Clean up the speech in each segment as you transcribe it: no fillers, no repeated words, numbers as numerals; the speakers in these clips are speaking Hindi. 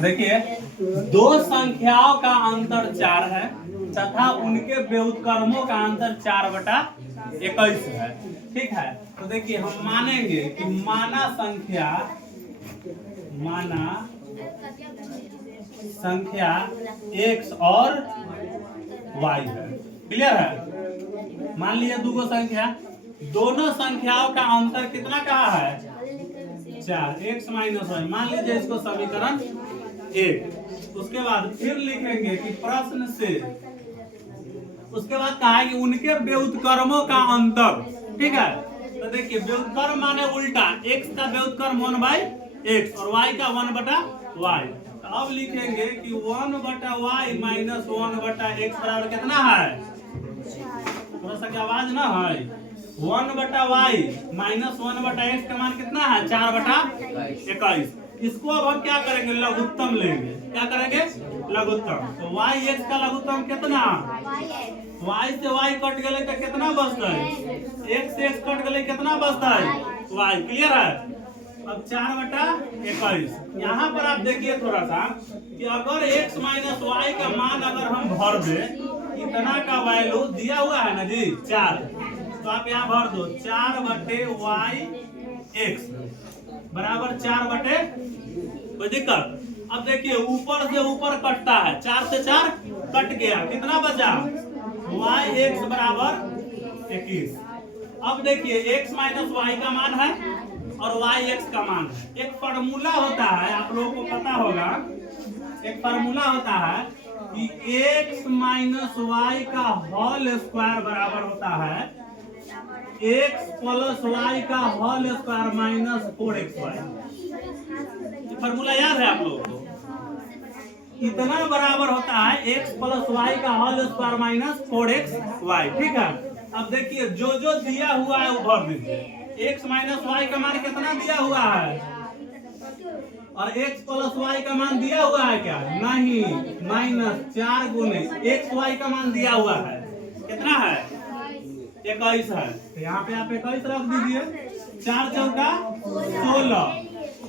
देखिए, दो संख्याओं का अंतर 4 है तथा उनके व्युत्क्रमों का अंतर 4/21 है। ठीक है, तो देखिए हम मानेंगे कि माना संख्या x और y है। क्लियर है? मान लीजिए दो संख्या, दोनों संख्याओं का अंतर कितना कहा है? 4, x माइनस वाई। मान लीजिए इसको समीकरण 1। उसके बाद फिर लिखेंगे कि प्रश्न से, उसके बाद कहा है कि उनके व्युत्क्रमों का अंतर। ठीक है, तो देखिए व्युत्क्रम माने उल्टा, x का व्युत्क्रम 1/x और y का 1/y। तो अब लिखेंगे कि 1/y माइनस 1/x बराबर कितना है? थोड़ा सा की आवाज ना है। 1/y माइनस 1/x का मान कितना है? 4/21। इसको अब हम क्या करेंगे? लघुत्तम लेंगे। क्या करेंगे? लघुत्तम। तो yx का लघुत्तम कितना? y से y कट गए तो कितना बचता है? x से x कट गए कितना बचता है? y। क्लियर है? अब 4/21। यहाँ पर आप देखिए थोड़ा सा कि अगर x माइनस वाई का मान अगर हम भर दे, इतना का वैल्यू दिया हुआ है ना जी 4, तो आप यहाँ भर दो 4/y(x) बराबर 4/, कोई दिक्कत? अब देखिए ऊपर से ऊपर कटता है, 4 से 4 कट गया, कितना बचा? y(x) बराबर 21। अब देखिए x माइनस वाई का मान है और yx का मान है। एक फार्मूला होता है, आप लोगों को पता होगा, एक फार्मूला होता है कि x माइनस वाई का होल स्क्वायर बराबर होता है x प्लस वाई का whole square minus 4xy। Formula याद है आप लोगों को? इतना बराबर होता है x प्लस वाई का होल स्क्वायर माइनस 4xy। ठीक है, अब देखिए जो जो दिया हुआ है वो भर दीजिए। x माइनस वाई का मान कितना दिया हुआ है? और x प्लस वाई का मान दिया हुआ है क्या? नहीं, माइनस 4 गुने x वाई का मान दिया हुआ है, कितना है? 21 है। तो यहाँ पे आप 21 रख दीजिए। 4 चौका 16,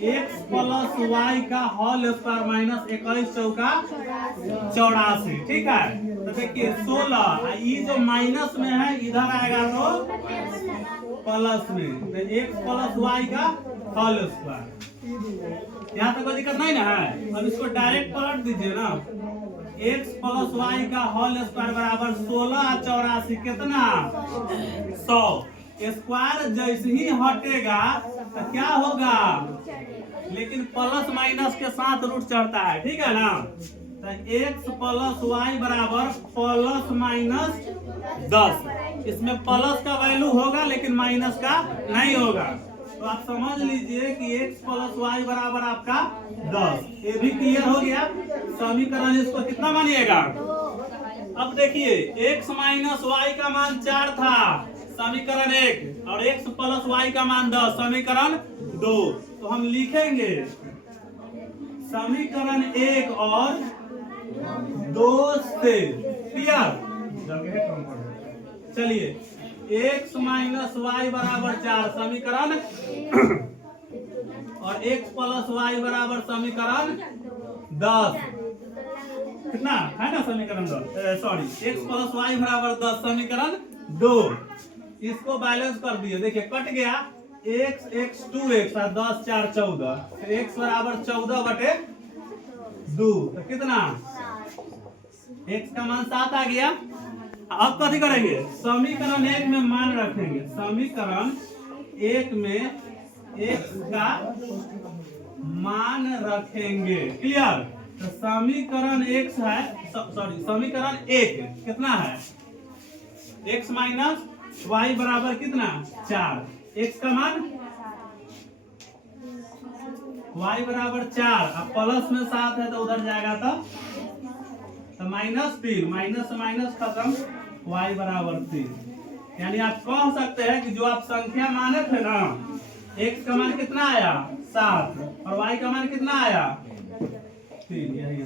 x प्लस वाई का होल स्क्वायर माइनस 21 चौका 84। ठीक है, तो देखिए 16, ये जो माइनस में है इधर आएगा तो प्लस में, तो x प्लस वाई का होल स्क्वायर। यहाँ तक कोई दिक्कत नहीं ना है? अब इसको डायरेक्ट पलट दीजिए ना। x प्लस वाई का होल स्क्वायर बराबर 16 और 84 कितना? 100। स्क्वायर जैसे ही हटेगा तो क्या होगा? लेकिन प्लस माइनस के साथ रूट चढ़ता है। ठीक है ना? तो x प्लस वाई बराबर प्लस माइनस 10। इसमें प्लस का वैल्यू होगा लेकिन माइनस का नहीं होगा। तो आप समझ लीजिए कि x प्लस वाई बराबर आपका 10। ये भी क्लियर हो गया। समीकरण इसको कितना मानिएगा? अब देखिए x माइनस वाई का मान 4 था, समीकरण 1, और x प्लस वाई का मान 10, समीकरण 2। तो हम लिखेंगे समीकरण 1 और 2 से। क्लियर? चलिए x माइनस वाई बराबर 4 समीकरण और x प्लस वाई बराबर समीकरण 10, कितना है ना? समीकरण 10, सॉरी, x प्लस वाई बराबर 10 समीकरण 2। इसको बैलेंस कर दिए। देखिए कट गया x 2x और 10 4 14, x बराबर 14/2, तो कितना? x का मान 7 आ गया। अब कथी करेंगे? समीकरण 1 में मान रखेंगे। समीकरण 1 में x का मान रखेंगे। क्लियर? तो समीकरण 1 है, सॉरी समीकरण 1 कितना है? x माइनस वाई बराबर कितना? 4। x का मान y बराबर 4, अब प्लस में 7 है तो उधर जाएगा तो -3, माइनस से माइनस खत्म, y बराबर 3। यानी आप कह सकते हैं कि जो आप संख्या माने थे ना, x का मान कितना आया? 7 और y का मान कितना आया? 3। यही